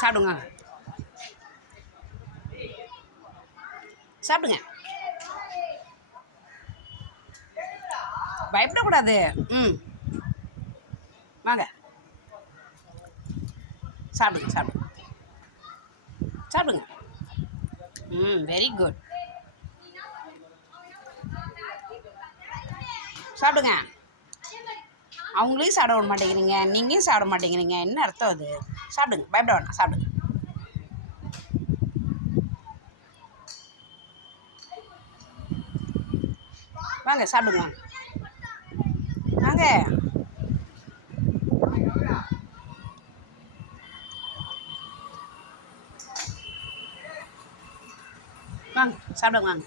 சாப்பிடுங்க சாப்பிடுங்க பயப்படக்கூடாது ம் வாங்க சாப்பிடுங்க சாப்பிடுங்க சாப்பிடுங்க ம் வெரி குட் சாப்பிடுங்க அவங்களையும் சாப்பிட விட மாட்டேங்கிறீங்க நீங்களும் சாப்பிட மாட்டேங்கிறீங்க. என்ன அர்த்தம் அது? சாப்பிடுங்க பயப்பட வேணாம் சாப்பிடுங்க. வாங்க சாப்பிடுங்க வாங்க. வாங்க சாப்பிடுங்க வாங்க.